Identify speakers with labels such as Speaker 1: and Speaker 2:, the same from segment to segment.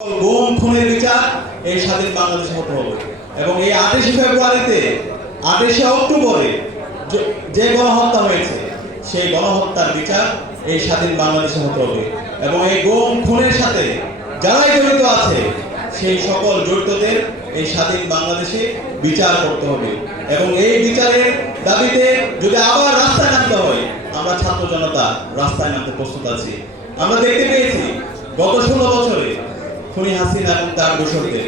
Speaker 1: গুম, খুনের বিচার এই স্বাধীন বাংলাদেশে হতে হবে। এবং এই ফেব্রুয়ারিতে অক্টোবরে যে গণহত্যা হয়েছে, সেই গণহত্যার বিচার এই স্বাধীন বাংলাদেশে হতে হবে। এবং এই গুম, খুনের সাথে যারাই জড়িত আছে, সেই সকল জড়িতদের এই স্বাধীন বাংলাদেশে বিচার করতে হবে। এবং এই বিচারের দাবিতে যদি আবার রাস্তায় নামতে হয়, আমরা ছাত্র জনতা রাস্তায় নামতে প্রস্তুত আছি। আমরা দেখতে পেয়েছি, গত ষোলো বছরে খুনি হাসিনা এবং তার দোষরদের।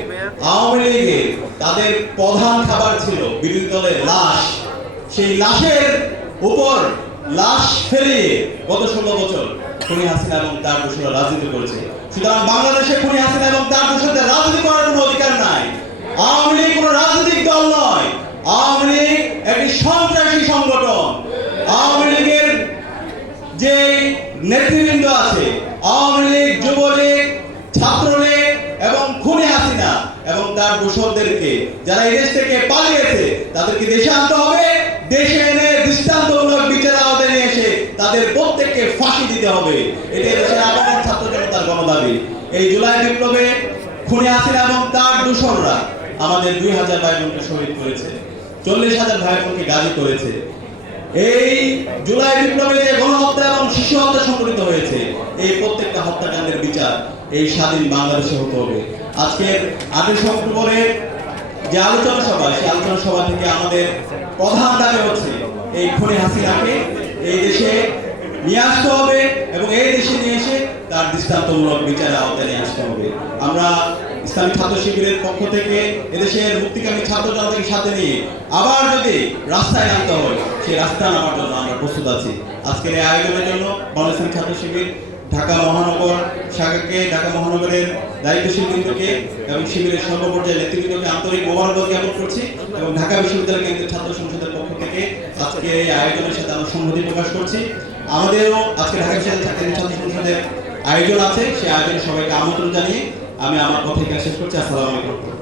Speaker 1: আওয়ামী লীগের তাদের প্রধান খাবার ছিল বিরোধী দলের লাশ। সেই লাশের উপর লাশ ফেলিয়ে গত ষোলো বছর খুনি হাসিনা এবং তার দোষরা রাজনীতি করেছে। সুতরাং বাংলাদেশে খুনি হাসিনা এবং তার দোষরদের রাজনীতি করার কোনো অধিকার নাই। আওয়ামী লীগ কোনো রাজনৈতিক দল নয়। আওয়ামী লীগ একটি সন্ত্রাসী সংগঠন। আওয়ামী লীগের যে নেতৃবৃন্দ আছে, আওয়ামী লীগ যুবলীগ তার দোষরদেরকে যারা এই দেশ থেকে পালিয়েছে, তাদেরকে দেশে আনতে হবে, দেশে এনে দৃষ্টান্তমূলক বিচার আওতায় নিয়ে এসে তাদের প্রত্যেককে ফাঁসি দিতে হবে। এটাই দেশের আগামী ছাত্র জনতার গণদাবি। এই জুলাই বিপ্লবে খুনি হাসিনা এবং তার দূষণরা আমাদের দুই হাজার ভাই বোনকে শহীদ করেছে, চল্লিশ হাজার ভাই বোনকে গাজী করেছে। এই জুলাই বিপ্লবে যে গণহত্যা এবং শিশু হত্যা সংঘটিত হয়েছে, এই প্রত্যেকটা হত্যাকাণ্ডের বিচার এই স্বাধীন বাংলাদেশে হতে হবে। আজকের আঠাশ অক্টোবরের যে আলোচনা সভা সেই আলোচনা সভা থেকে আমাদের প্রধান দাবি হচ্ছে এই খুনি হাসিনাকে এই দেশে নিয়ে আসতে হবে এবং এই দেশে নিয়ে এসে তার দৃষ্টান্তমূলক বিচারের আওতায় নিয়ে আসতে হবে। আমরা ইসলামী ছাত্র শিবিরের পক্ষ থেকে এদেশের মুক্তিকামী ছাত্র জনতাকে সাথে নিয়ে আবার যদি রাস্তায় নামতে হয়, সেই রাস্তায় নামার জন্য আমরা প্রস্তুত আছি। আজকের এই আয়োজনের জন্য বাংলাদেশ ছাত্র শিবির ঢাকা মহানগর শাখাকে, ঢাকা মহানগরের দায়িত্বশীল বৃন্দকে এবং শিবিরের সর্বপর্যায়ের নেতৃবৃন্দকে আন্তরিক মোবারকবাদ জ্ঞাপন করছি এবং ঢাকা বিশ্ববিদ্যালয় কেন্দ্রীয় ছাত্র সংসদের পক্ষ থেকে আজকে এই আয়োজনের সাথে আমরা সংহতি প্রকাশ করছি। আমাদেরও আজকে ঢাকা বিশ্ববিদ্যালয় ছাত্র সংসদের আয়োজন আছে। সেই আয়োজনে সবাইকে আমন্ত্রণ জানিয়ে আমি আমার কথা শেষ করছি। আসসালামু আলাইকুম।